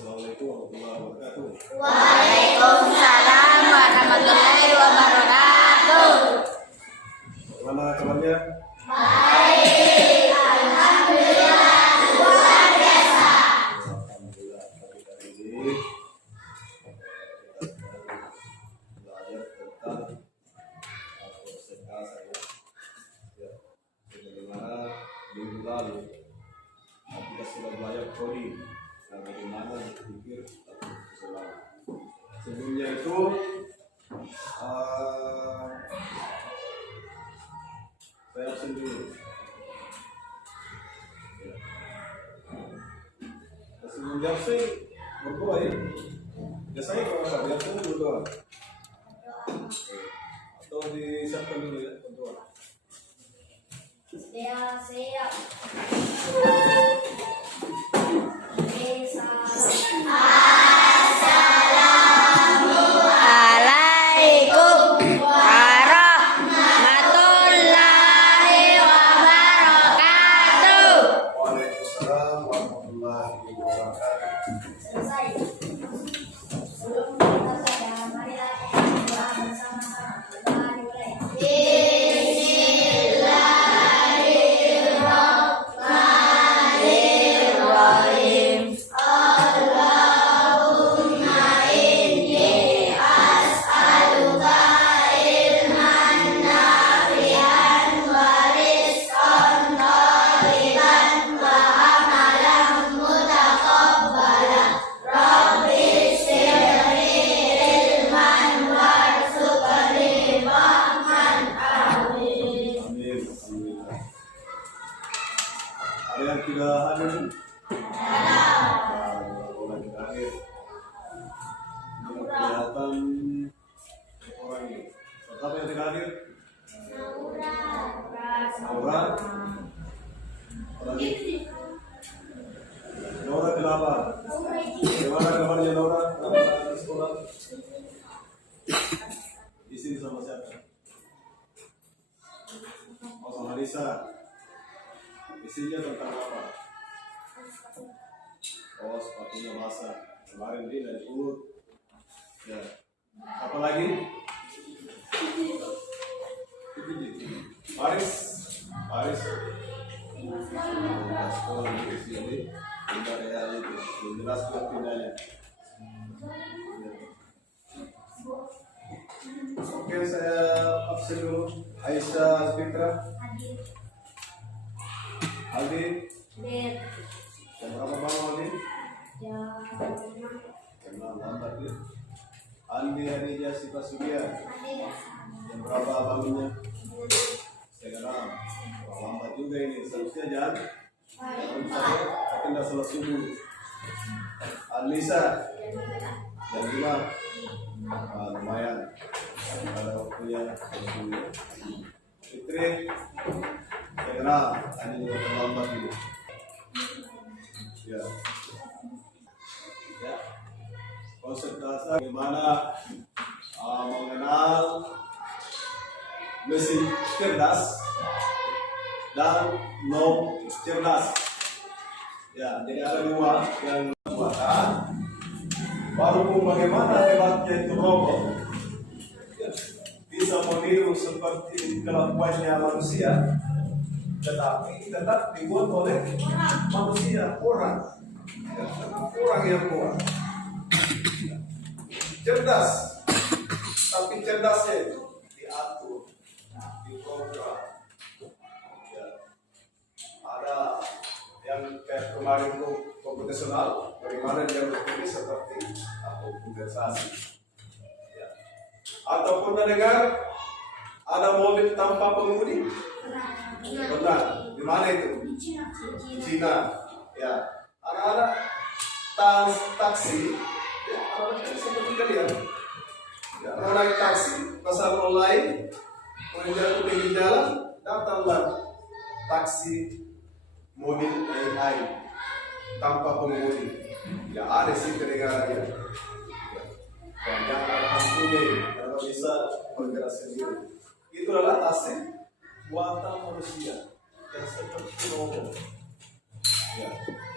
Assalamualaikum warahmatullahi wabarakatuh. Waalaikumsalam warahmatullahi wabarakatuh. Bagaimana kabarnya? Baik, alhamdulillah luar biasa. Alhamdulillah. Hari ini kita belajar tentang persentase ya. Bagaimana minggu lalu kita sudah belajar coding. Nah, bagaimana berpikir selalu. Sebelumnya itu saya absen dulu. Ya. Sebelum absen berdoa ya. Biasanya kalau nggak absen berdoa. Atau disiapkan dulu ya berdoa. Siap. Assalamualaikum warahmatullahi wabarakatuh. Waalaikumsalam warahmatullahi wabarakatuh. Selesai. Sebelum kita belajar, marilah kita berdoa bersama-sama. Mari mulai. Bismillahirrahmanirrahim. Allahumma inni as'aluka ilman nafi'an wa rizqan thayyiban wa amalan mutaqabbalan. Rabbi sirni ilman warzuqni fahman. Amin. Amin. Alhamdulillah. Ada yang tidak hadir? Boleh kita hadir. Ini kelihatan orang ini. Siapa yang tidak hadir? Aura. Lagi. Nora kenapa? Gimana kabarnya Nora? Di sekolah? Di sini sama siapa? Oh, sama Lisa. Isinya tentang apa? Oh, sepatunya basah. Kemarin dia dari urut. Ya. Apa lagi? Paris. Sekolah di sini. Tidak ada itu. Jelas pindahnya. Oke, saya absen dulu. Aisyah Fitra. Aldi. Jam berapa bangun Aldi? Jam 6 lambat ya. Andi Hadijah Sipa Surya. Jam berapa bangunnya? Setengah 6. Lambat juga ini. Seharusnya jam 6 tapi tidak sholat subuh. Alisa. Jam 5. Lumayan. Ada waktunya. Fitri. Setengah. Ini juga terlambat ini. Ya. Konsep dasar bagaimana mengenal mesin cerdas dan non cerdas. Ya, jadi ada dua yang buatan. Baru bagaimana hebatnya itu robot. Ya, bisa meniru seperti kelakuannya manusia, tetapi tetap dibuat oleh manusia, orang. Ya, orang yang buat. Cerdas, tapi cerdasnya itu diatur, diprogram. Ya. Ada yang kayak kemarin itu komputasional, bagaimana dia berpikir seperti komputasi. Ya. Ataupun mendengar ada mobil tanpa pengemudi. Benar, di mana itu? Cina. Ya, ada taksi. Ya, seperti kalian. Ya, orang naik taksi, pasar online, mengejar ke pinggir jalan, datanglah taksi mobil AI tanpa pengemudi. Ya ada sih kedengarannya. Banyak arahan kuning, kalau bisa bergerak sendiri. Itu adalah taksi buatan manusia yang seperti robot. Ya,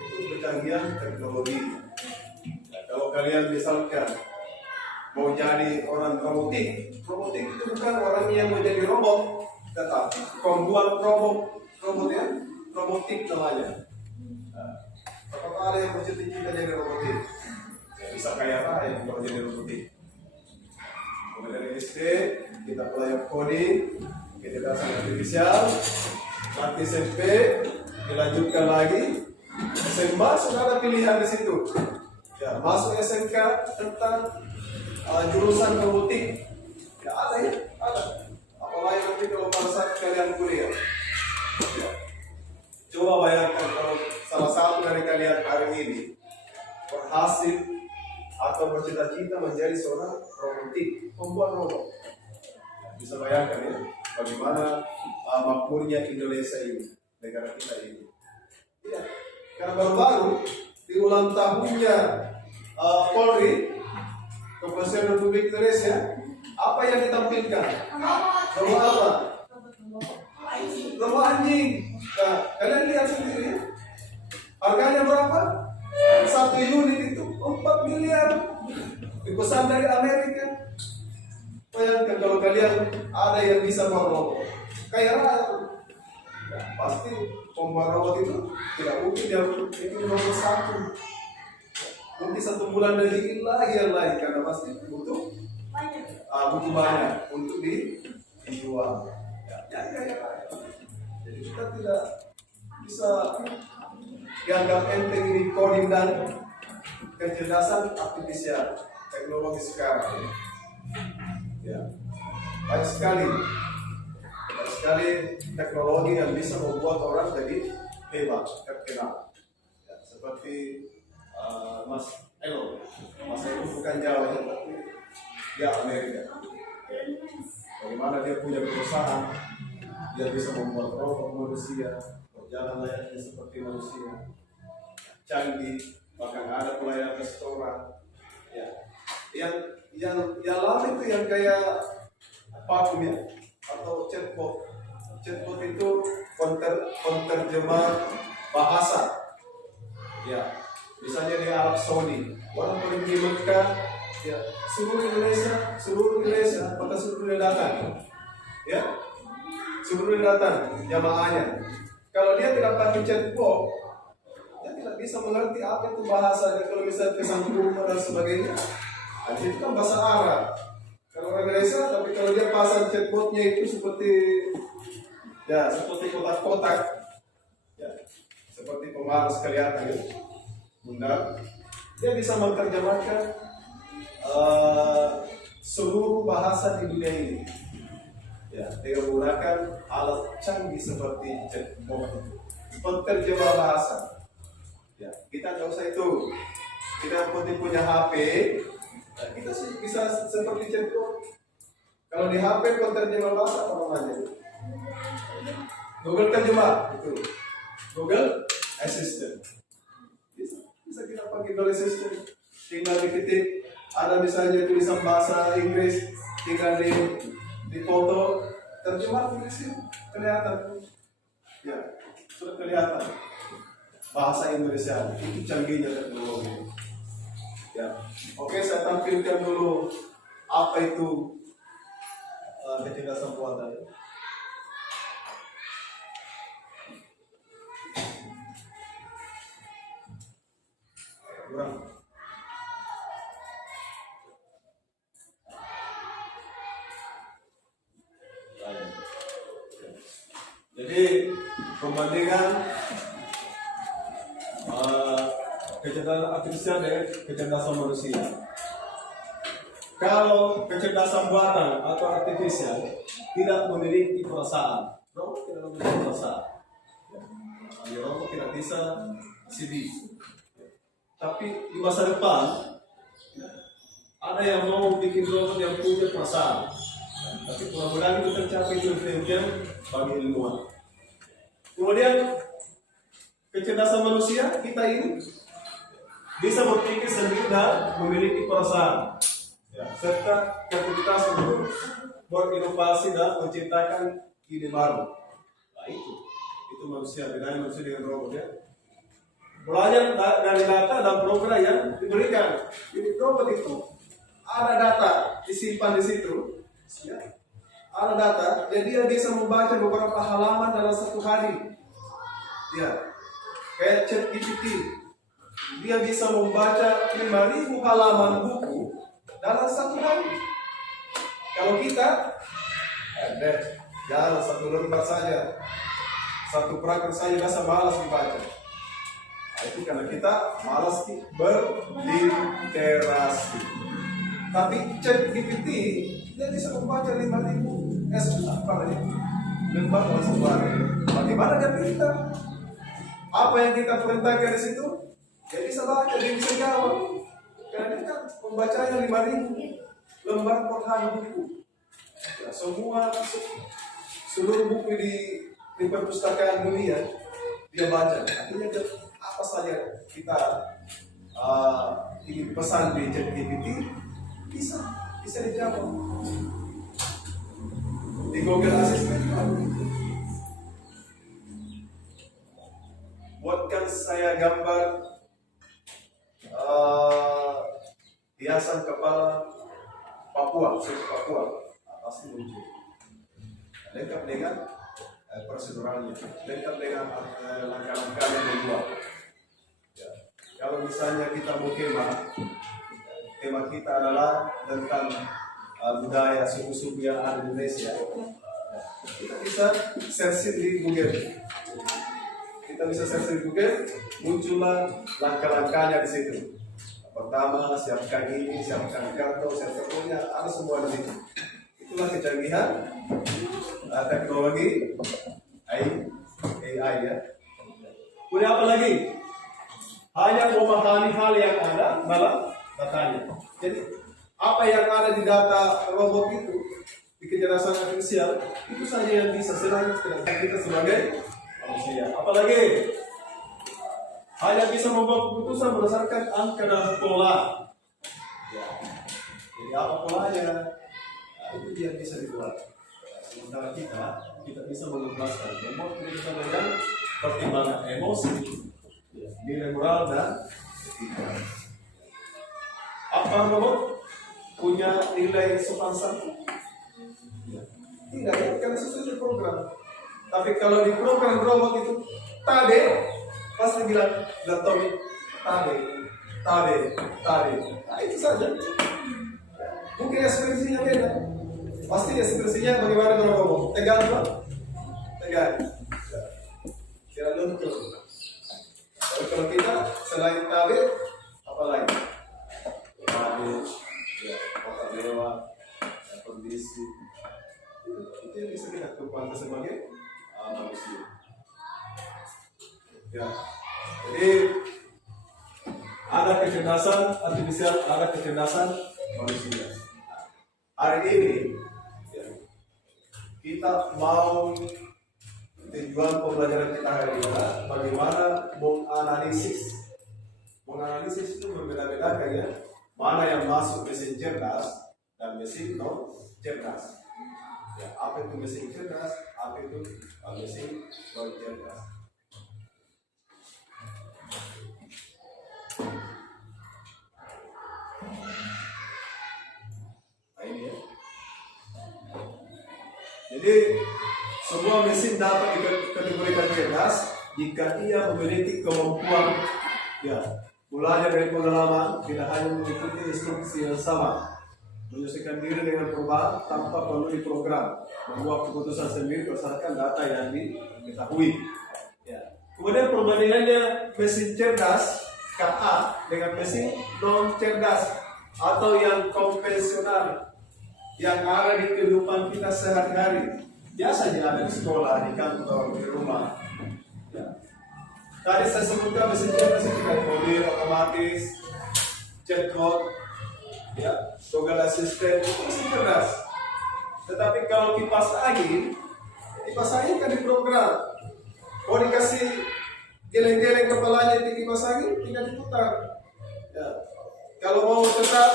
itu kecanggihan teknologi. kalian misalkan mau jadi orang robotik itu bukan orang yang mau jadi robot, tetapi pembuat robot ya, robotik namanya. Nah, apakah ada yang bercita-cita jadi robotik? Ya, bisa kaya raya kalau jadi robotik. Mulai dari SD kita belajar coding, kecerdasan artifisial, nanti SMP dilanjutkan lagi, SMA sudah ada pilihan di situ. Ya, masuk SMK tentang jurusan robotik. Ya ada ya, ada. Apalagi nanti kalau pada saat kalian kuliah. Ya. Coba bayangkan kalau salah satu dari kalian hari ini berhasil atau bercita-cita menjadi seorang robotik, pembuat robot. Ya, bisa bayangkan ya, bagaimana makmurnya Indonesia ini, negara kita ini. Ya, karena baru-baru di ulang tahunnya Polri, Kepolisian Republik Indonesia, apa yang ditampilkan? Robot apa? Robot anjing. Nah, kalian lihat sendiri. Harganya berapa? 1 unit itu 4 miliar. Dipesan dari Amerika. Bayangkan kalau kalian ada yang bisa membuat robot, kayak raya. Ya, pasti pembuat robot itu tidak mungkin dia itu nomor 1. Mungkin 1 bulan dari lagi yang lain karena pasti butuh banyak untuk dijual. Ya. Jadi kita tidak bisa dianggap enteng ini coding dan kecerdasan artifisial teknologi sekarang. Ya, banyak sekali teknologi yang bisa membuat orang jadi hebat, terkenal. Ya, seperti Mas Elo bukan Jawa, tapi dia Amerika. Bagaimana dia punya perusahaan, dia bisa membuat robot manusia berjalan layaknya seperti manusia, canggih, bahkan ada pelayanan restoran. Ya, yang lama itu yang kayak pakum ya, atau chatbot. Chatbot itu penerjemah bahasa. Ya, misalnya di Arab Saudi, orang paling di Mekah, ya seluruh Indonesia, maka seluruh datang, ya seluruh datang jamaahnya. Kalau dia tidak pakai chatbot, dia tidak bisa mengerti apa itu bahasa. Kalau misalnya pesan rumah dan sebagainya, itu kan bahasa Arab. Kalau orang Indonesia, tapi kalau dia pasang chatbotnya itu seperti kotak-kotak, ya seperti pemalas kelihatan ya. Bunda, dia bisa menerjemahkan seluruh bahasa di dunia ini, ya dengan menggunakan alat canggih seperti chatbot, penerjemah bahasa. Ya, kita nggak usah itu, kita penting punya HP, ya, kita bisa seperti chatbot. Kalau di HP penerjemah bahasa apa namanya? Google terjemah itu, Google Assistant. Bisa kita pakai Google Assistant, tinggal diketik, ada misalnya tulisan bahasa Inggris, tinggal di foto, terjemah tulisnya kelihatan, ya sudah kelihatan bahasa Indonesia. Itu canggihnya teknologi. Ya, oke, saya tampilkan dulu apa itu kecerdasan buatan. Kurang. Jadi perbandingan kecerdasan artifisial dengan kecerdasan manusia. Kalau kecerdasan buatan atau artifisial tidak memiliki perasaan, robot tidak memiliki perasaan. Ya, robot tidak bisa sedih. Tapi di masa depan ada yang mau bikin robot yang punya perasaan. Tapi mudah-mudahan itu tercapai itu bagi ilmuwan. Kemudian kecerdasan manusia kita ini bisa berpikir sendiri dan memiliki perasaan, ya, serta kreativitas untuk berinovasi dan menciptakan ide baru. Nah, itu manusia, bedanya manusia dengan robot ya. belajar dari data dan program yang diberikan. Jadi robot itu ada data disimpan di situ, ya. Ada data, jadi dia bisa membaca beberapa halaman dalam satu hari. Ya, kayak ChatGPT, dia bisa membaca 5.000 halaman buku dalam satu hari. Kalau kita, jangan satu lembar saja, satu praktek saja biasa malas dibaca. Nah, itu karena kita malas berliterasi. Tapi ChatGPT dia bisa membaca 5.000 lembar dalam satu hari. Bagaimana dia pintar? Apa yang kita perintahkan di situ? Dia bisa baca, dia bisa jawab. Karena dia kan pembacanya 5.000 lembar per hari buku. Ya, seluruh buku di perpustakaan dunia dia baca. Artinya apa saja kita ingin pesan di ChatGPT bisa dijawab. Di Google Assistant buatkan saya gambar hiasan kepala Papua, suku Papua, pasti muncul. Lengkap dengan proseduralnya, lengkap dengan langkah-langkah yang dibuat. Ya. Kalau misalnya kita mau tema kita adalah tentang budaya suku-suku yang ada di Indonesia. Kita bisa search di Google. Kita bisa search di Google, muncullah langkah-langkahnya di situ. Pertama, siapkan ini, siapkan kartu, siapkan punya, ada semua di situ. Itulah kecanggihan teknologi AI ya. Kemudian apa lagi? Hanya memahami hal yang ada dalam datanya. Jadi apa yang ada di data robot itu di kecerdasan artifisial itu saja yang bisa selain kita sebagai manusia. Apalagi hanya bisa membuat keputusan berdasarkan angka dan pola. Ya. Jadi apa polanya? Nah, itu dia bisa dibuat. Sementara kita bisa menjelaskan membuat keputusan dengan pertimbangan emosi, nilai moral dan etika. Apa robot punya nilai sopan santun? Tidak ya, karena sesuai program. Tapi kalau di program robot itu tabe, pasti bilang Tommy tabe. Nah itu saja. Mungkin ekspresinya beda. Pasti ekspresinya bagaimana kalau robot? Tegang. Tidak luntur. Tapi kalau kita selain tabe, apa lagi? Otak lewat, kondisi itu yang bisa kita kembangkan sebagai manusia. Ya, jadi ada kecerdasan artifisial, ada kecerdasan manusia. Hari ini ya, kita mau tujuan pembelajaran kita hari ini bagaimana menganalisis itu berbeda-beda kayaknya. Mana yang masuk mesin cerdas dan mesin non cerdas. Ya, apa itu mesin cerdas, apa itu mesin non cerdas. Nah, ini ya. Jadi sebuah mesin dapat dikategorikan cerdas jika ia memiliki kemampuan ya belajar dari pengalaman, tidak hanya mengikuti instruksi yang sama, menyesuaikan diri dengan perubahan tanpa perlu diprogram, membuat keputusan sendiri berdasarkan data yang diketahui. Ya. Kemudian perbandingannya mesin cerdas KA dengan mesin non cerdas atau yang konvensional yang ada di kehidupan kita sehari-hari, biasanya ada di sekolah, di kantor, di rumah. Ya. Tadi saya sebutkan mesin cerdas itu kayak mobil otomatis, chatbot, ya, Google Assistant itu mesin cerdas. Tetapi kalau kipas angin kan diprogram. Mau dikasih geleng-geleng kepalanya di kipas angin, tinggal diputar. Ya. Kalau mau tetap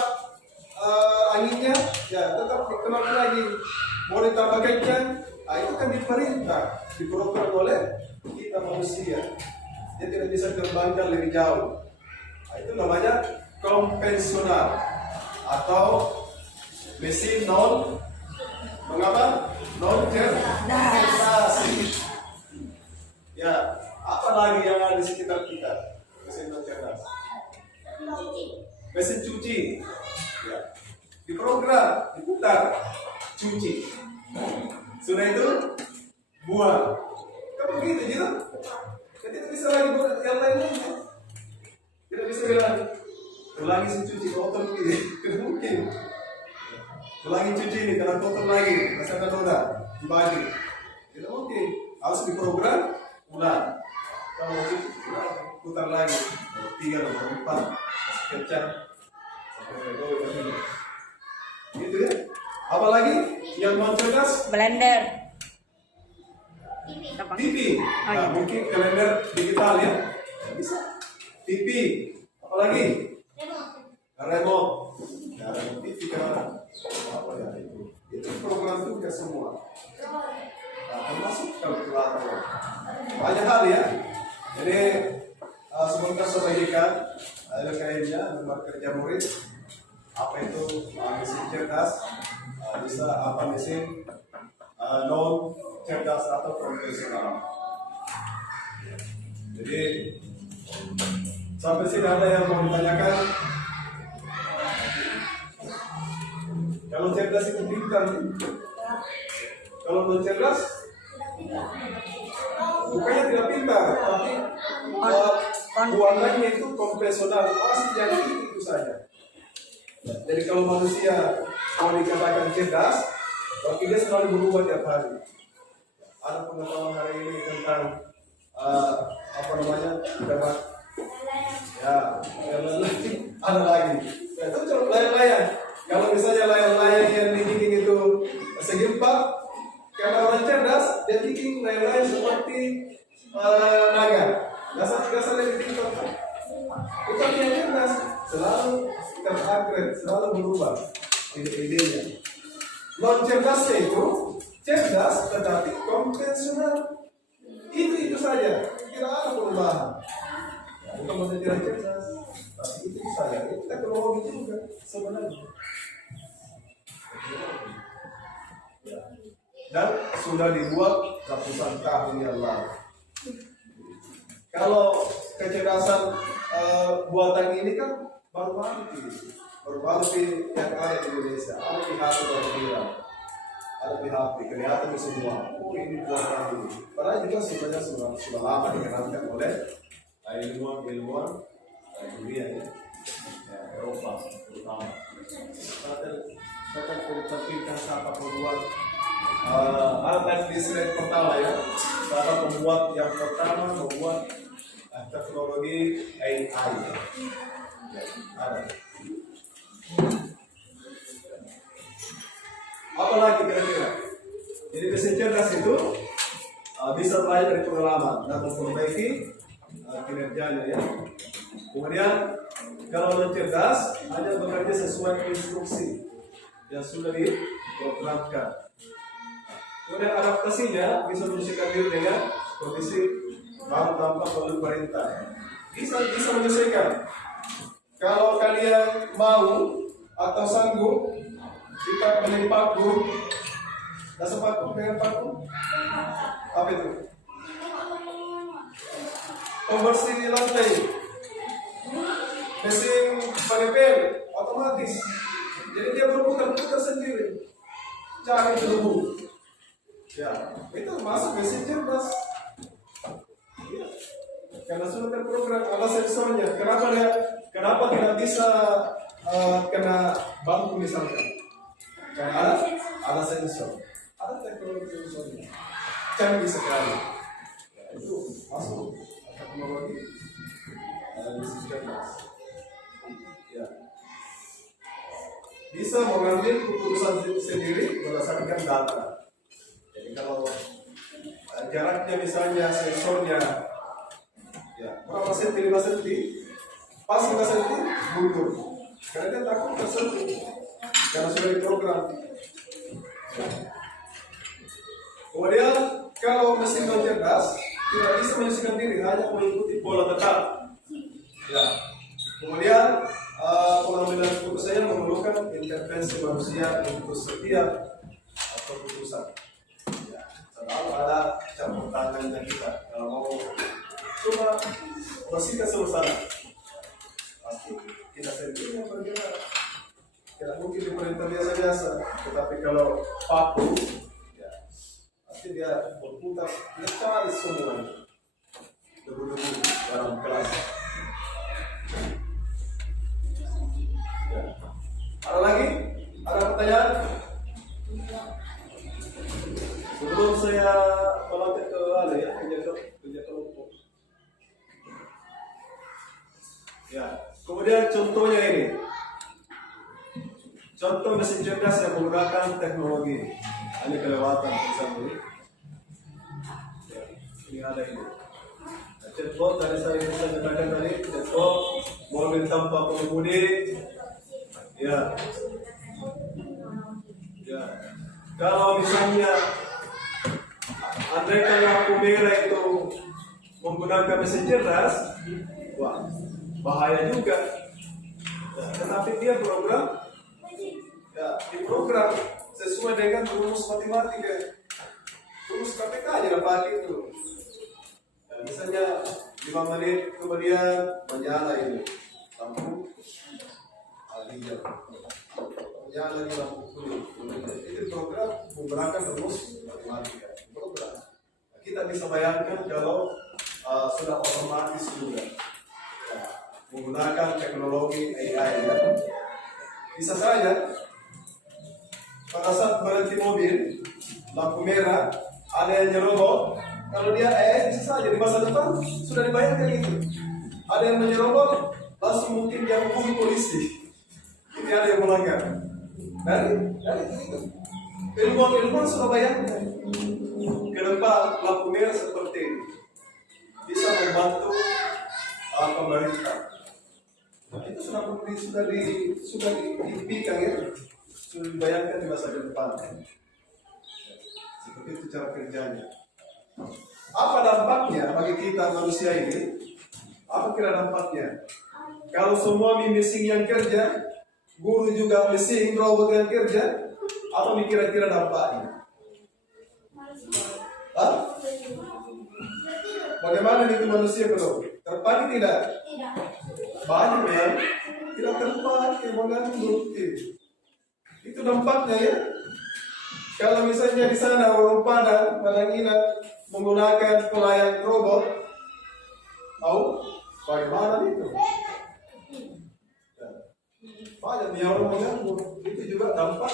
anginnya, ya tetap dikenal lagi. Mau ditambah kencang, itu kan diperintah, diprogram oleh kita manusia. dia tidak bisa terbangkan lebih jauh. Nah, itu namanya konvensional atau mesin mengapa? Non cerdas. Ya, apa lagi yang ada di sekitar kita? Mesin non cerdas. Mesin cuci. Ya. Diprogram, diputar, cuci. Sudah itu buang. Kan begitu gitu. Jadi tidak bisa lagi buat yang lain-lain. Tidak bisa bilang ulangi si cuci kotor begini. Tidak mungkin. Ulangi cuci ini karena kotor lagi. Rasakan noda dibagi. Tidak mungkin. Harus diprogram ulang. Kalau mau cuci ulang, putar lagi. Nomor 3, nomor 4, kasih kecap sampai ke gitu ya. Apalagi yang non cerdas? Blender. TV. Nah, mungkin kalender digital ya. Bisa. TV. Apalagi? Remote. Ya, remote TV kan. Apa ya itu? Itu program juga semua. Nah, termasuk kalkulator. Banyak hal ya. Jadi sebentar saya bagikan ada kainnya nomor kerja murid. Apa itu mesin cerdas? Bisa apa mesin non cerdas atau konvensional. Jadi sampai sini ada yang mau ditanyakan? Kalau cerdas itu pintar, kalau non cerdas bukannya tidak pintar, tapi buangannya itu konvensional, pasti jadi itu saja. Jadi kalau manusia mau dikatakan cerdas, berarti dia selalu berubah tiap hari. Ada pengetahuan hari ini tentang apa namanya dapat ya ada lagi. Ya, itu cuma layang-layang. Kalau misalnya layang-layang yang dibikin itu segi 4, karena orang cerdas dia bikin layang-layang seperti naga. Dasar yang pintar. Itu yang cerdas selalu terupgrade, selalu berubah ide-idenya. Non cerdasnya itu cerdas tetapi konvensional. Itu saja, tidak ada perubahan. Ya, bukan maksudnya tidak cerdas, tapi itu saja. Itu teknologi juga sebenarnya. Ya. Dan sudah dibuat ratusan tahun yang lalu. Kalau kecerdasan buatan ini kan baru-baru yang ada di Indonesia. Ada di HP baru viral, ada di HP kelihatan semua. Oh ini buatan ini. Padahal juga sebenarnya sudah lama dikenalkan oleh ilmuwan dunia ya, Eropa terutama. Kita terpilih siapa pembuat alat di slide pertama ya. Siapa pembuat yang pertama membuat teknologi AI ya. Ada. Apa lagi kira-kira? Jadi mesin cerdas itu bisa belajar dari pengalaman dan memperbaiki kinerjanya ya. Kemudian kalau non cerdas hanya bekerja sesuai instruksi yang sudah diprogramkan. Kemudian adaptasinya bisa menyesuaikan diri dengan kondisi baru tanpa perlu perintah. Bisa menyesuaikan. Kalau kalian mau atau sanggup kita beli paku, dasar paku dengan paku, apa itu? Pembersih lantai, mesin pengepel otomatis, jadi dia berputar-putar sendiri, cari debu. Ya, itu masuk mesin cerdas. Ya. Karena sudah terprogram, ada sensornya. Kenapa tidak bisa kena bangku misalkan? Karena ada sensor, ada teknologi sensornya, canggih sekali. Ya, itu masuk teknologi mesin cerdas. Ya. Bisa mengambil keputusan sendiri berdasarkan data. Jadi kalau jaraknya misalnya sensornya ya berapa senti, 5 senti, pas 5 senti mundur karena dia takut tersentuh karena sudah diprogram. Kemudian kalau mesin non cerdas tidak bisa menyelesaikan diri, hanya mengikuti pola tetap. Ya. Kemudian pengambilan keputusannya memerlukan intervensi manusia untuk setiap keputusan. Ya. Selalu ada campur tangannya kita. Kalau mau coba bersihkan suasana, pasti kita sendiri yang bergerak. Tidak mungkin diperintah biasa-biasa, tetapi kalau paku, ya, pasti dia berputar, dia cari semuanya. Debu-debu dalam kelas. Ya. Ada lagi? Ada pertanyaan? Sebelum saya melanjut ke kerja kelompok. Ya, kemudian contohnya ini. Contoh mesin cerdas yang menggunakan teknologi. Ini kelewatan misalnya. Ya, ini ada ini. Chatbot tadi saya katakan tadi, chatbot mobil tanpa pengemudi. Ya. Ya. Kalau misalnya andaikan lampu merah itu menggunakan mesin cerdas, wah, bahaya juga. Ya, tetapi dia program, ya, diprogram sesuai dengan rumus matematika. Rumus KPK aja dapat itu. Ya, misalnya 5 menit kemudian menyala ini lampu hijau. Menyala di lampu kuning. Itu program menggunakan rumus matematika. Program. Nah, kita bisa bayangkan kalau sudah otomatis juga. Ya, menggunakan teknologi AI ya. Bisa saja pada saat berhenti mobil, lampu merah, ada yang nyerobot. Kalau dia bisa saja di masa depan sudah dibayangkan itu. Ada yang menyerobot, langsung mungkin dia hubungi polisi. Ini ada yang melanggar. Dari itu. Ilmuwan sudah bayangkan. Ke depan lampu merah seperti ini bisa membantu pemerintah. Nah, itu sudah diimpikan ya. Sudah dibayangkan di masa depan. Seperti itu cara kerjanya. Apa dampaknya bagi kita manusia ini? Apa kira dampaknya? Kalau semua missing yang kerja, guru juga missing, robot yang kerja, apa kira-kira dampaknya? Hah? Bagaimana itu manusia kalau terpakai tidak? Banyak ya, tidak terpakai, mengganggu. Itu dampaknya ya. Kalau misalnya di sana orang Padang, Padang menggunakan pelayan robot, bagaimana itu? Banyak yang orang mengganggu. Itu juga dampak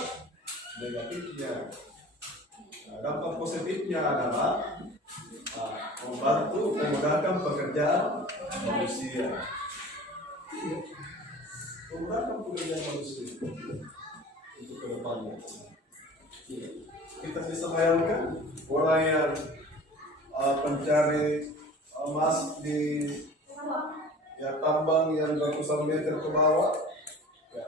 negatifnya. Nah, dampak positifnya adalah membantu memudahkan pekerjaan manusia. Memudahkan pekerjaan manusia untuk kedepannya. Kita bisa bayangkan orang yang pencari emas di tambang yang ratusan meter ke bawah, ya,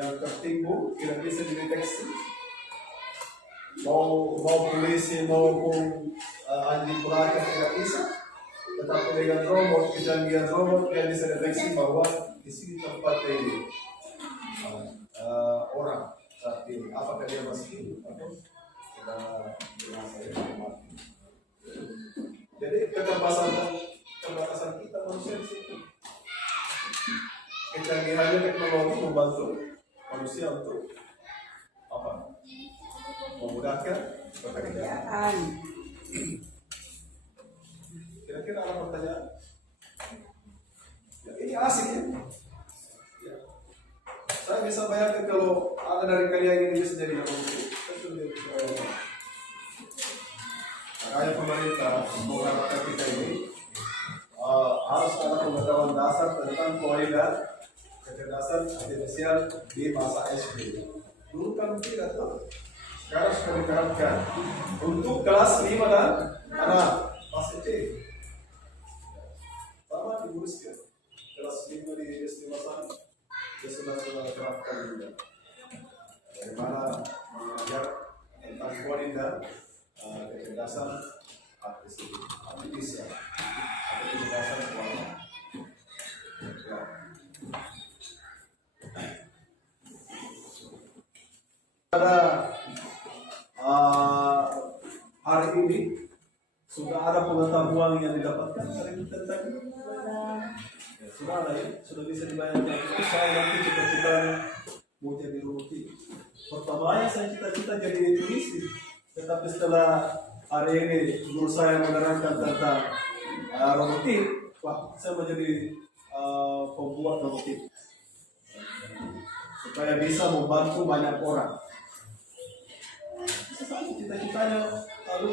yang tertimbun tidak bisa dideteksi. Mau polisi maupun anjing pelacak tidak bisa, tetapi dengan robot, kecanggihan robot yang bisa deteksi bahwa di sini tempat ini orang saat ini, apakah dia masih hidup atau sudah mati. Jadi keterbatasan kita manusia di situ. Kecanggihannya teknologi membantu manusia untuk apa? Memudahkan pekerjaan. Kira-kira ada pertanyaan? Ya, ini asik ya. Saya bisa bayangkan kalau ada dari kalian ini bisa jadi manusia. Makanya pemerintah mengharapkan kita ini harus ada pengetahuan dasar tentang kewalian kecerdasan artifisial di masa SD. Dulu kan tidak tuh. Sekarang sudah diterapkan untuk kelas 5 dan anak kelas C. Sama di Rusia kelas 5 di SD Masan. Dia sudah terapkan juga. Bagaimana mengajar tentang kewalian kecerdasan artifisial. Pada hari ini sudah ada pengetahuan yang didapatkan dari tentang ya, sudah ada ya, sudah bisa dibayangkan. Saya nanti cita-cita mau jadi roti. Pertamanya saya cita-cita jadi polisi, tetapi setelah hari ini guru saya menerangkan tentang robotik, wah saya menjadi pembuat robotik supaya bisa membantu banyak orang. Cita-citanya lalu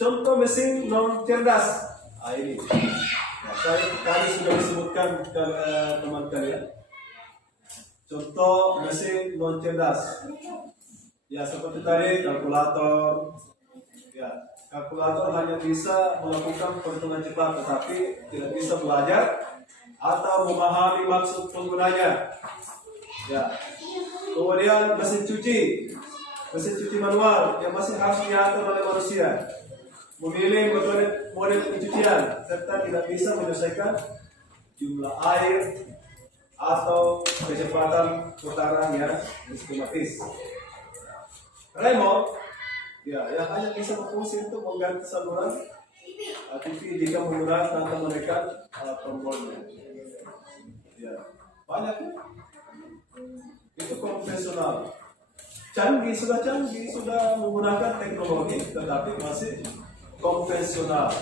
contoh mesin non cerdas. Ini saya tadi sudah disebutkan ke teman kalian. Contoh mesin non cerdas. Ya seperti tadi kalkulator. Ya, kalkulator hanya bisa melakukan perhitungan cepat, tetapi tidak bisa belajar atau memahami maksud penggunanya. Ya. Kemudian mesin cuci manual yang masih harus diatur oleh manusia, memilih model pencucian serta tidak bisa menyelesaikan jumlah air atau kecepatan putaran yang sistematis. Remote, ya, yang hanya bisa berfungsi untuk mengganti saluran TV jika menggunakan atau menekan tombolnya. Ya, banyak ya. Itu konvensional. Sudah canggih, sudah menggunakan teknologi, tetapi masih konvensional.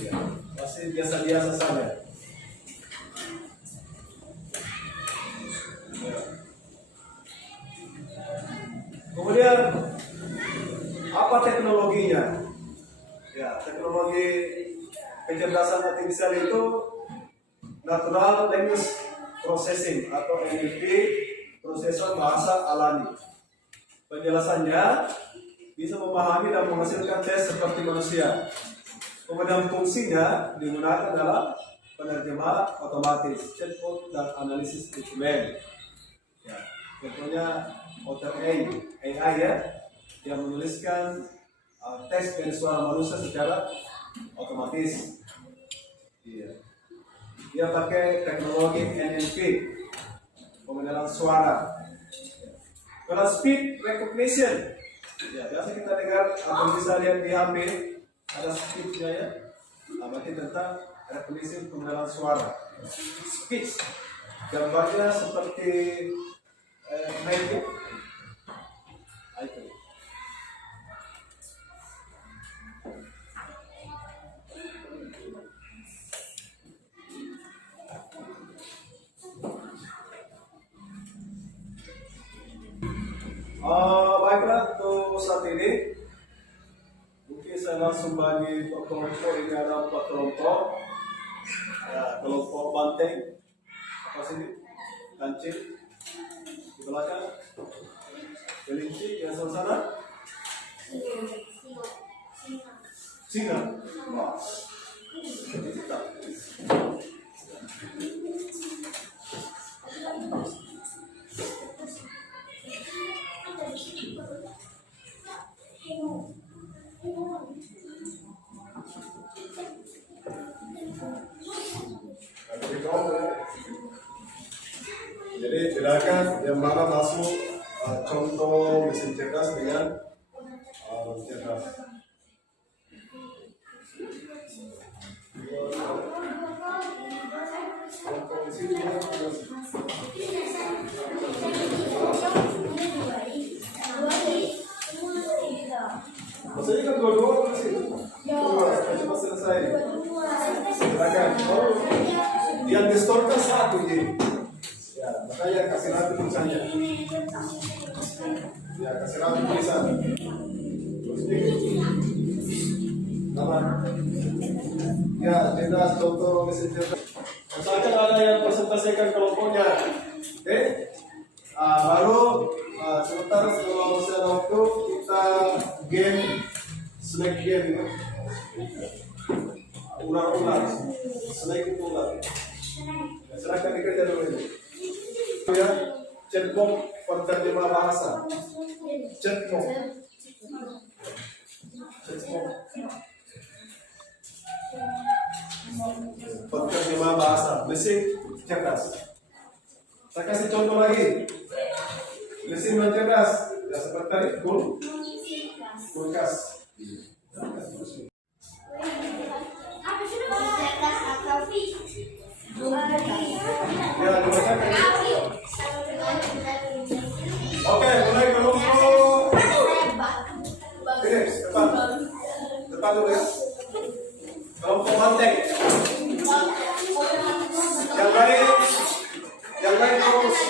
Ya, masih biasa-biasa saja. Ya. Kemudian apa teknologinya? Ya, teknologi kecerdasan artifisial itu natural language processing atau NLP, prosesor bahasa alami. Penjelasannya bisa memahami dan menghasilkan tes seperti manusia. Kemudian fungsinya digunakan dalam penerjemah otomatis, chatbot dan analisis dokumen. Ya, contohnya AI ya, yang menuliskan teks dari suara manusia secara otomatis. Iya. Dia pakai teknologi NLP, pengenalan suara. Kalau speed recognition, ya biasa kita dengar atau bisa lihat di HP ada speednya ya. Berarti tentang recognition pengenalan suara. Speech, gambarnya seperti naik. Baiklah, untuk saat ini mungkin saya langsung bagi kelompok. Ini ada 4 kelompok. Ya, kelompok banteng, apa sini? Kancil di belakang, kelinci yang sebelah sana, singa. Wah. Jadi bedakan yang mana masuk contoh mesin cerdas dengan cerdas. Maksudnya kan dua-dua masih cuma selesai. Silakan. Yang distorkan satu jadi. Ya, makanya kasih ratu tulisannya. Ya, kasih ratu tulisan. Terus nama. Ya, cerdas contoh mesin cerdas. Misalkan ada yang presentasikan kelompoknya. Oke? Baru sebentar sebelum saya waktu kita game snack game ya. Ular-ular, snack itu ular. Silakan dikerja dulu ini. Ya, chatbot penerjemah bahasa. Chatbot. Penerjemah bahasa. listrik cerdas. Saya kasih contoh lagi. Listrik non cerdas. Ya seperti tadi, kulkas. Ya, dibacakan. Oke, mulai kelompok. Ini, depan dulu ya. Kelompok banteng. Yang lain fokus.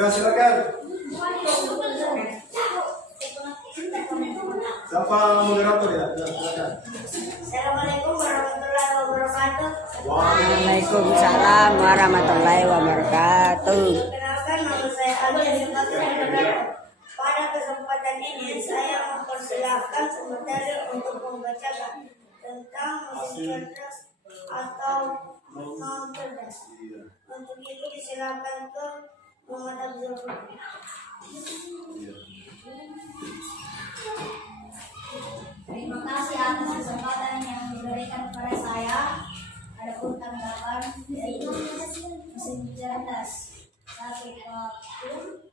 Ya, silakan. Siapa moderator ya? Ya, silakan. Assalamualaikum warahmatullahi wabarakatuh. Waalaikumsalam warahmatullahi wabarakatuh. Perkenalkan, nama saya Ali Asyifa. Pada kesempatan ini saya mempersilahkan sementara untuk membacakan tentang mesin cerdas atau non cerdas. Untuk itu disilakan ke Muhammad Abdul. Terima kasih atas kesempatan yang diberikan kepada saya. Adapun tanggapan yaitu mesin cerdas 1 Kapur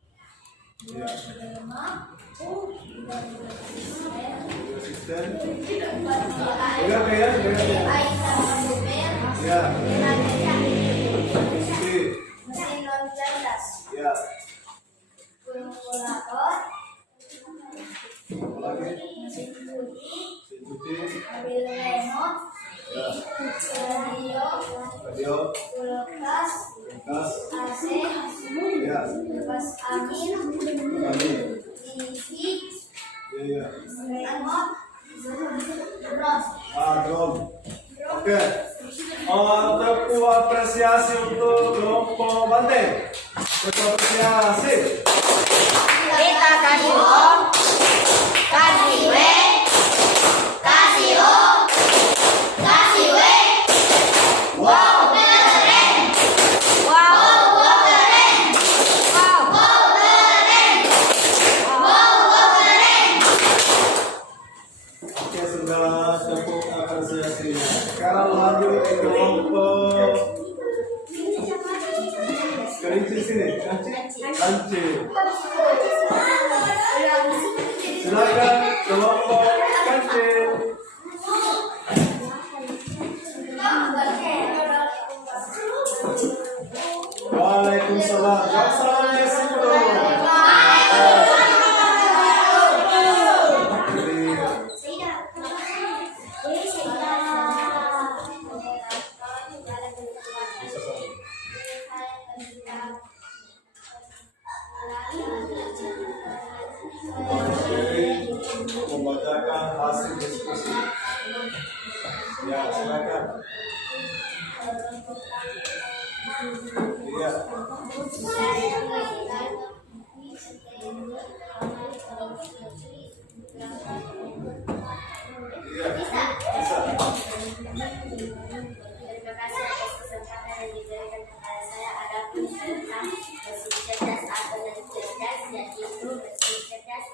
235 U 335 mesin non cerdas, kalkulator, mesin cuci, mobil remote, radio, kulkas, AC, kipas angin, TV, remote, drone. Oke. Tepuk apresiasi untuk kelompok banteng. Tepuk apresiasi. Kita kasih om, kasih W, kasih O, kasih W. Wow, keren. Wow, keren. Wow, keren. Wow, keren. Oke, sudah tepuk apresiasi. Sekarang lanjut ke kelompok kelinci sini. Kancil. Silakan kelompok kancil. Waalaikumsalam. Assalamualaikum. Membacakan hasil diskusi. Ya, silakan. Iya. Iya, bisa. Terima kasih atas kesempatan yang diberikan kepada saya. Adapun tentang mesin cerdas atau non cerdas, yaitu mesin cerdas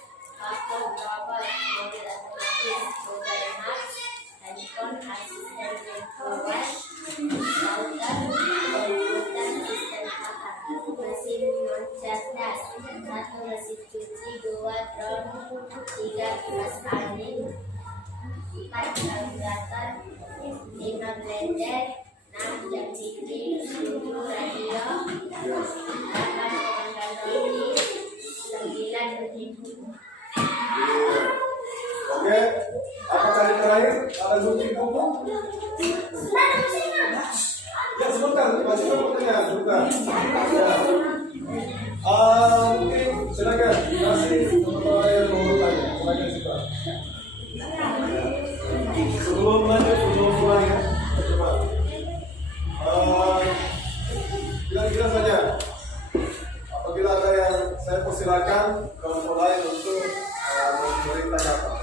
kapur, robot, mobil otomatis, mobil remote, handphone, asisten lingkungan, router, komputer, sistem akar. Mesin non cerdas 1 mesin cuci, 2 drone, 3 kipas angin, 4 kalkulator, 5 blender, 6 jam TV, 7 radio, 8 pengganti, 9 TV. Oke. Apa kali terakhir? Ada kunci buku? Ya, sebentar. Masih ada pertanyaan. Sebentar. Ya. Mungkin silakan. Kasih teman-teman yang mau bertanya. Silakan juga. Sebelum lanjut, sebelum pulang ya. Coba. Kira-kira saja. Apabila ada yang saya persilakan kelompok lain untuk memberi tanggapan.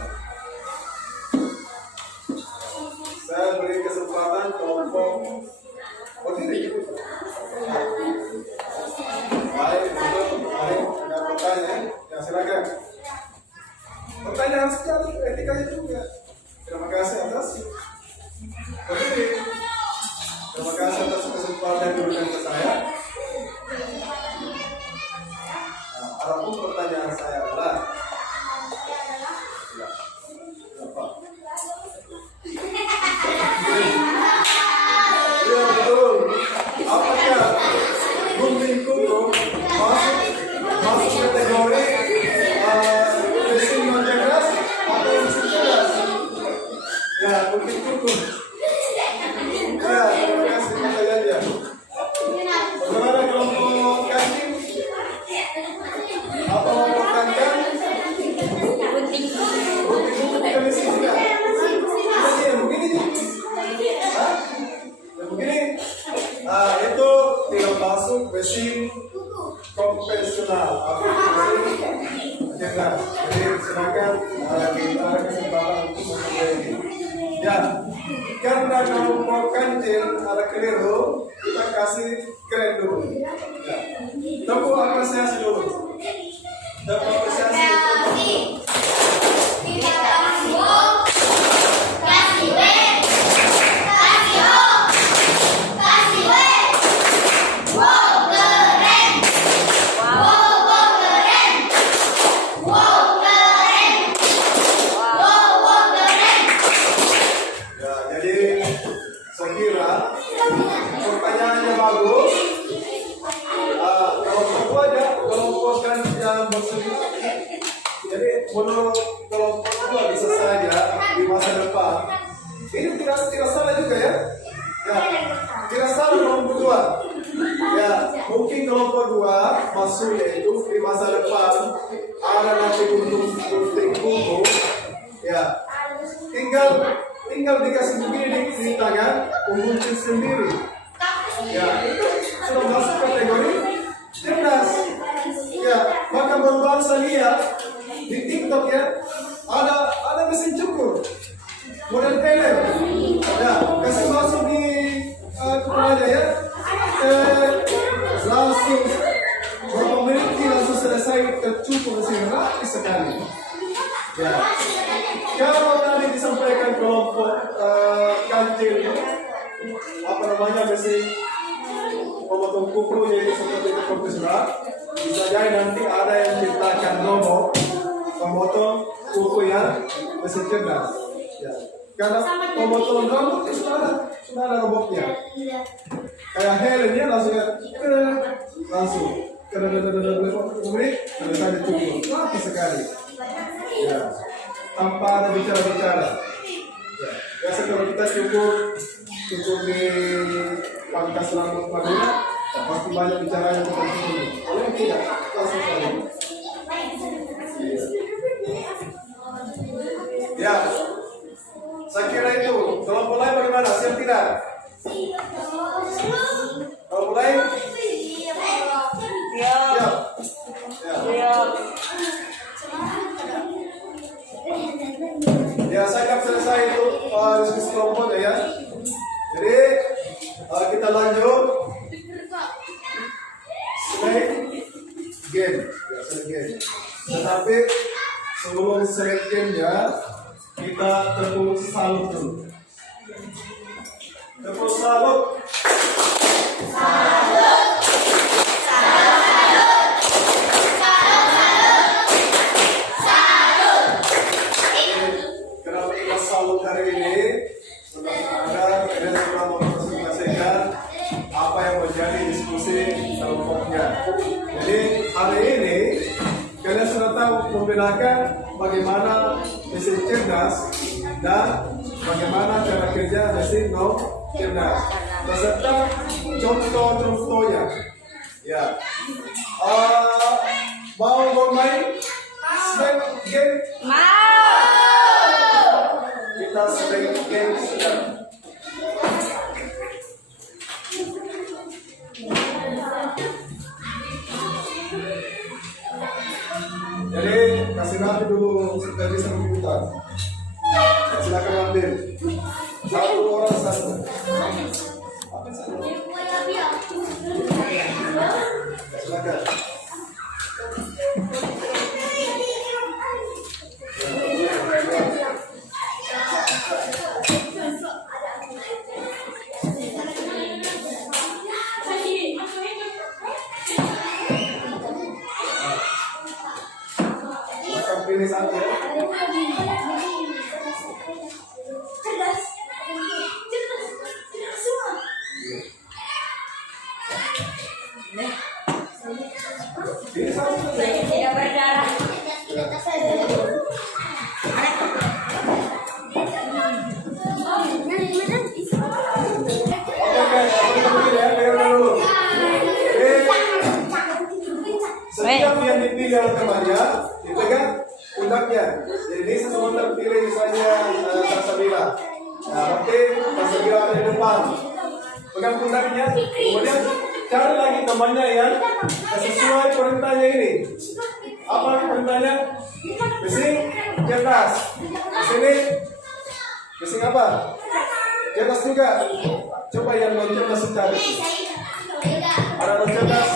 Saya beri kesempatan kelompok berdiri. etikanya juga. Terima kasih atas berdiri. Terima kasih atas kesempatan yang diberikan ke saya. Nah, adapun pertanyaan saya adalah, ya, apa? Ya betul. Apakah gunting kuku masuk kategori mesin non cerdas atau mesin cerdas? Ya, gunting kuku. Ya, terima kasih pertanyaannya. Bagaimana kelompok kancing? Apa kelompok kancing? Gunting kuku bukan mesin juga. Jadi yang begini nih. Hah? Yang begini. Itu tidak masuk mesin konvensional. Mesin cerdas. Jadi silakan kita kesempatan untuk mencoba ini. Ya, karena kelompok kancil ada keliru, kita kasih keren dulu. Ya. Tepuk apresiasi dulu. Tepuk apresiasi dulu. Ya, jadi saya kira pertanyaannya bagus. Kalau satu aja kelompok kan yang maksudnya, jadi menurut kelompok dua bisa saja di masa depan. Ini tidak salah juga ya. Ya, tidak salah kelompok dua. Ya, mungkin kelompok dua masuk yaitu di masa depan ada nanti gunting kuku. Ya, tinggal dikasih begini di tangan, mengunci sendiri. Ya, itu sudah masuk kategori cerdas. Ya, maka baru saya lihat di TikTok ya, ada mesin cukur, model teler. Ya, kasih masuk di kepalanya ya, langsung berapa menit langsung selesai tercukur mesin rapi sekali. Ya. Kalau tadi disampaikan kelompok kancil, apa namanya mesin memotong kuku yaitu seperti itu profesional, bisa jadi nanti ada yang ciptakan robot memotong kuku yang mesin cerdas. Ya. Karena memotong rambut itu sudah ada robotnya. Kayak helmnya langsung kemudian selesai dicukur, rapi sekali. Ya. Tanpa ada bicara-bicara. Ya. Biasa kalau kita cukur di pangkas rambut Madura, pasti banyak bicara yang kita cukur. Kalau tidak, langsung saja. Ya, saya kira itu. Kelompok lain bagaimana? Siap tidak? Kelompok lain? Siap. Ya. Ya, saya akan selesai itu diskusi kelompoknya ya. Jadi kita lanjut slide game. Ya, slide game. Tetapi sebelum slide game-nya kita tepuk salut dulu. Tepuk salut. Salut hari ini sudah kalian sudah mempresentasikan apa yang menjadi diskusi kelompoknya. Jadi hari ini kalian sudah tahu membedakan bagaimana mesin cerdas dan bagaimana cara kerja mesin non cerdas beserta contoh-contohnya. Ya, mau bermain slide game? Kita slide game sekarang. Jadi kasih nabi dulu dari 1 juta. Silakan ambil. Satu orang satu. Apa satu? Silakan. depan. Pegang pundaknya. Kemudian cari lagi temannya yang sesuai perintahnya ini. Apa perintahnya? Bising cerdas. Di sini bising apa? Cerdas juga. Coba yang non cerdas cari. Ada non cerdas?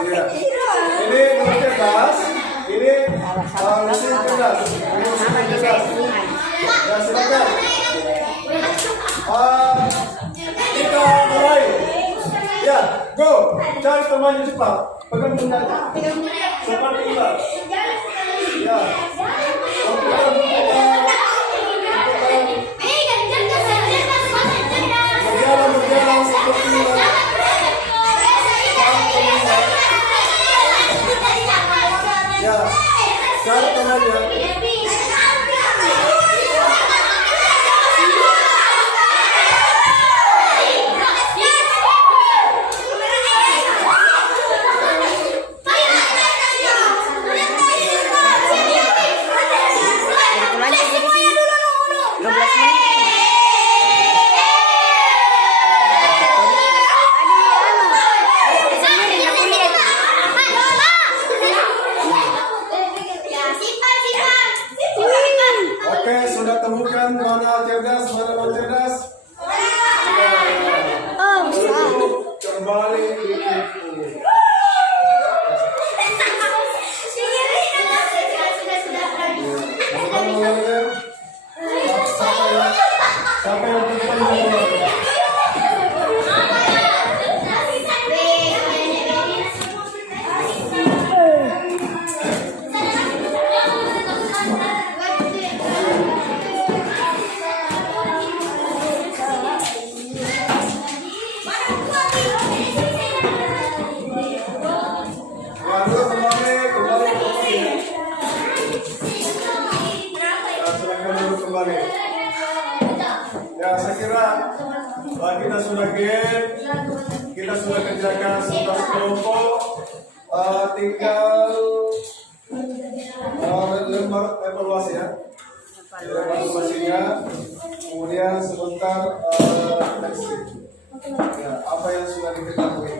Iya. Ini non cerdas. Ini bising cerdas. Ini bising cerdas. Ya silakan. Kita mulai. Ya, go. Cari temannya cepat. Pegang pundaknya. Seperti ular. Ya. Berjalan seperti ular. Ya. Cari temannya. Oke, sudah temukan mana cerdas, mana non cerdas? Lalu kembali ditipu. Siapa yang pertama? Ya, saya kira kita sudah game, kita sudah kerjakan 11 kelompok, tinggal lembar evaluasi ya, lembar evaluasinya, kemudian sebentar next week. Ya, apa yang sudah diketahui?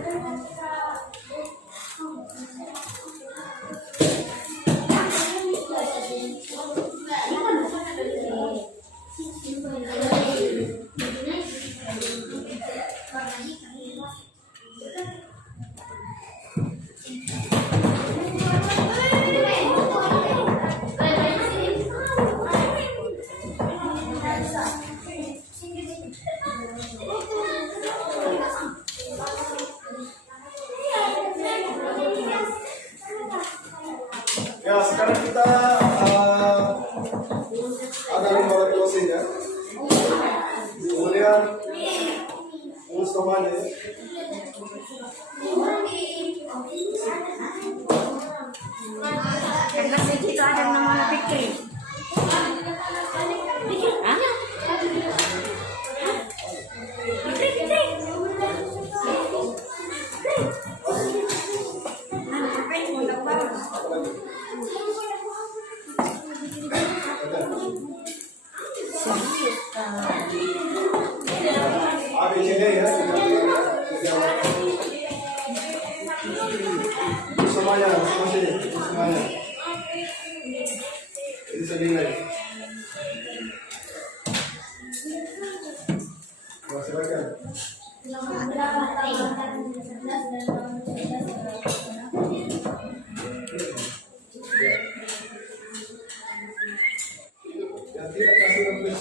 Ya, sekarang kita ada lembar closing ya. Kemudian urus temannya. Karena situ ada nama Fikri. ABCD ya. Semuanya, semuanya. Ini sedilai. Silakan. Yang tidak kasih tulis.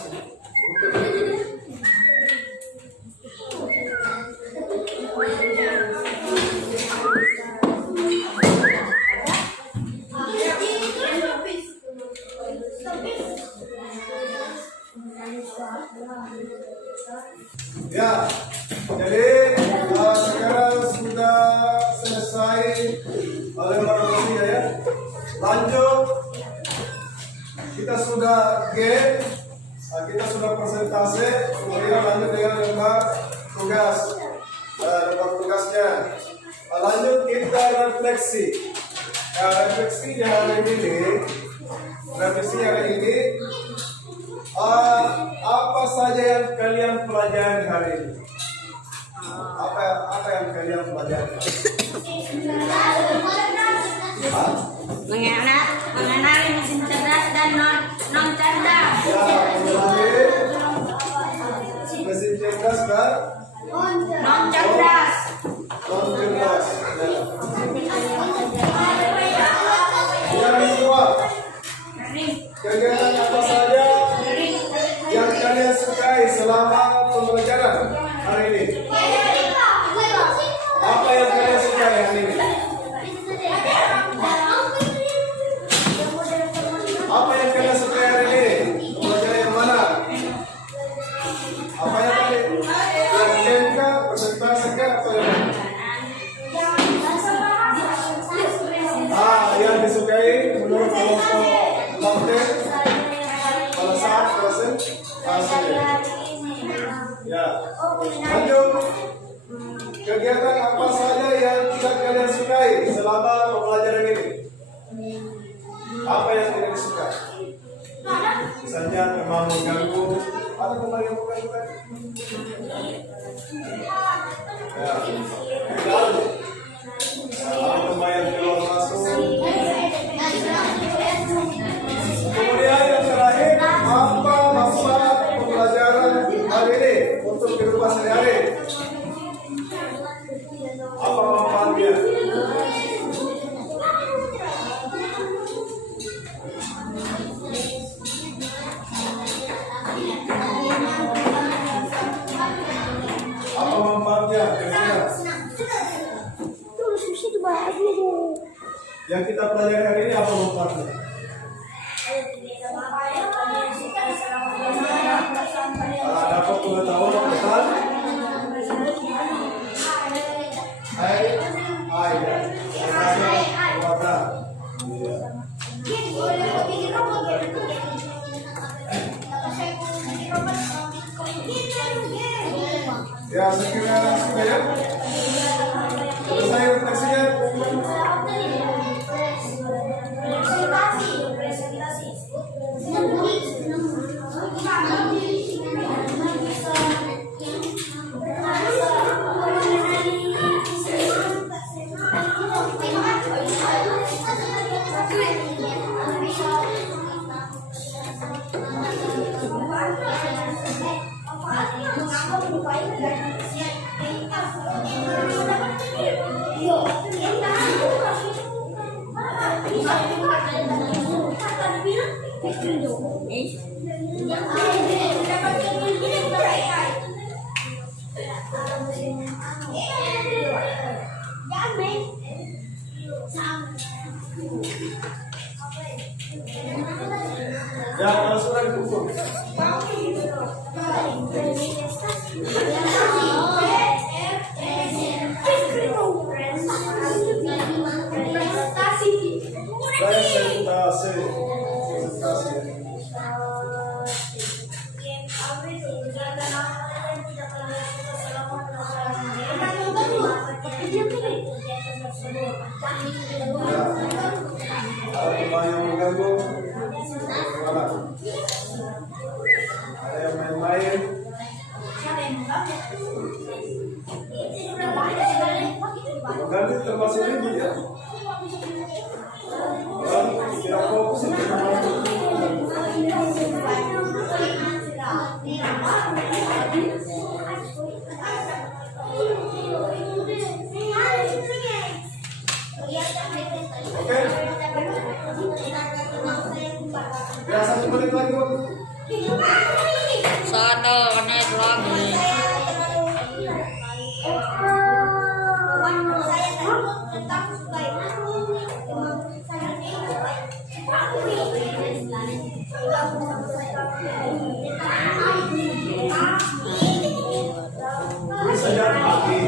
Ya, jadi sekarang sudah selesai lembar evaluasinya ya. Lanjut, kita sudah game, kita sudah presentasi, kemudian lanjut dengan lembar tugas, lembar tugasnya. Lanjut kita refleksi. Ya, refleksi hari ini, apa saja yang kalian pelajari hari ini? Apa yang kalian pelajari? Mengenali mesin cerdas dan non cerdas. Ya, mengenali mesin cerdas dan Non cerdas. non cerdas. Yang kedua, kegiatan apa saja yang kalian sukai selama pembelajaran hari ini? Apa yang kalian sukai hari ini? Apa yang kalian sukai hari ini? Pelajaran yang mana? Apa yang kalian? Presentasi kah? Presentasi kah? Atau yang mana? Yang disukai menurut kelompok Lampir pada saat presentasi. Ya, lanjut. Kegiatan apa saja yang tidak kalian sukai selama pembelajaran ini? Apa yang tidak disukai? Misalnya memang mengganggu atau memang yang mengganggu kan? Ya, mengganggu. Atau memang yang keluar masuk. Kemudian yang terakhir, apa manfaat pembelajaran hari ini untuk kehidupan sehari-hari? Apa manfaatnya? Apa manfaatnya? Yang kita pelajari hari ini apa manfaatnya? Dapat pengetahuan tentang ya, saya kira sudah ya. Selesai refleksinya. Ya, kalau sudah dikumpul. Ada yang mengganggu? Ada yang main-main? Mengganggu termasuk ribut ya? Tidak fokus itu. Oke? Ya, 1 menit lagi, Bu. 1 menit lagi. Bisa jadi pagi.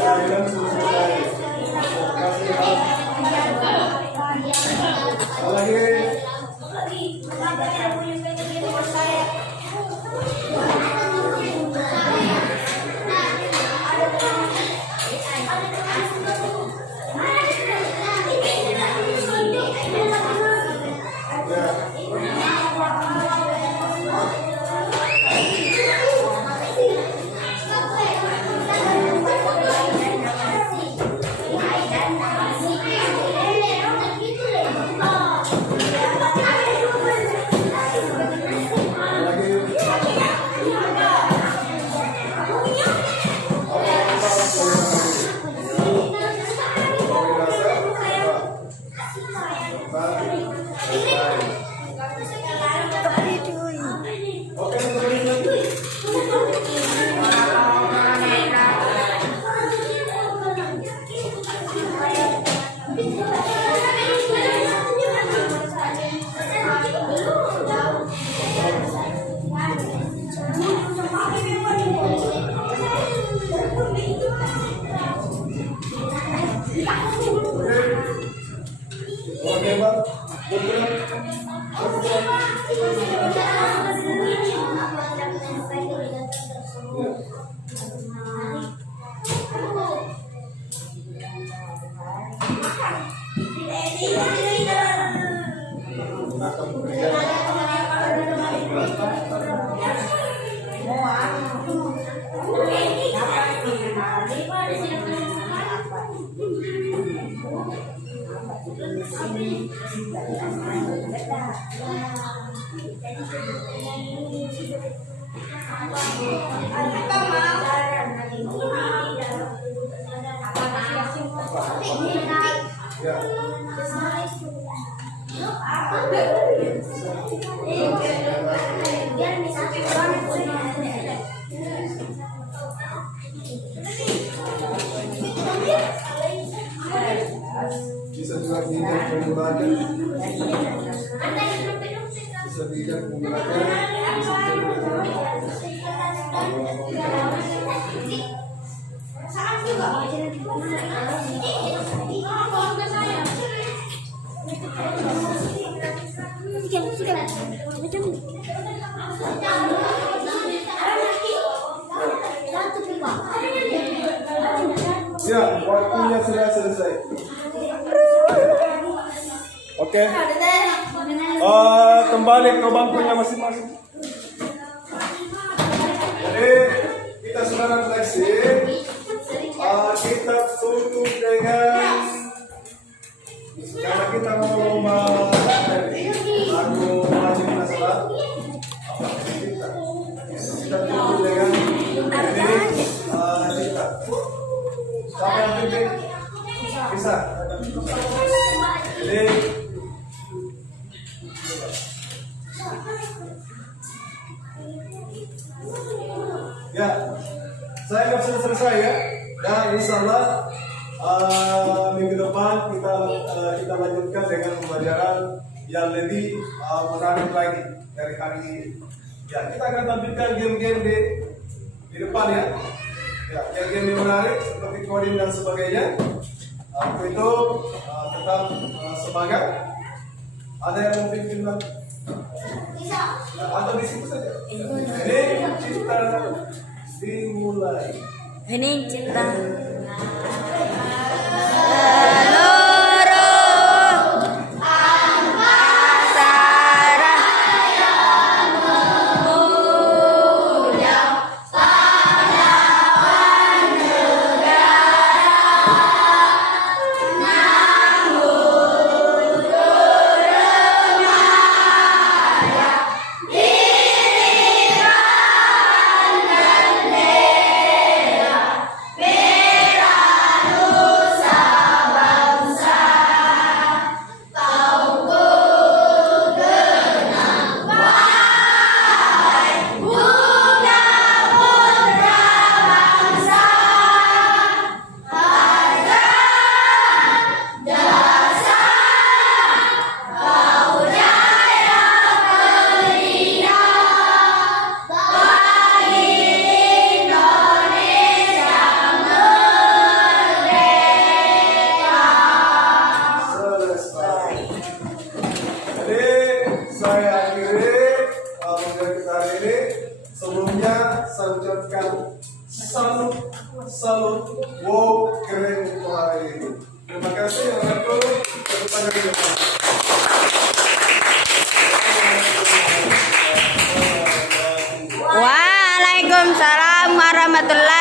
Ya, yang selesai. Lagi. Bisa juga tidak menggunakan, bisa tidak menggunakan. Ya, waktunya sudah selesai. Oke. Kembali ke bangkunya masing-masing. Jadi kita sudah refleksi. Kita tutup dengan karena kita mau lagu wajib nasalah. Kita tutup dengan ini kita. Siapa yang pimpin? Bisa. Jadi ya, saya nggak bisa selesai ya. Dan insya Allah minggu depan kita lanjutkan dengan pembelajaran yang lebih menarik lagi dari hari ini. Ya, kita akan tampilkan game-game di depan ya. Ya, game-game yang menarik seperti coding dan sebagainya. Aku itu tetap semangat. Ada yang mau bikin lagi? Atau di situ saja. Ini kita dimulai. Ini cinta. Sebelumnya saya ucapkan salut, wow, keren untuk hari ini. Terima kasih, Assalamualaikum warahmatullahi wabarakatuh. warahmatullahi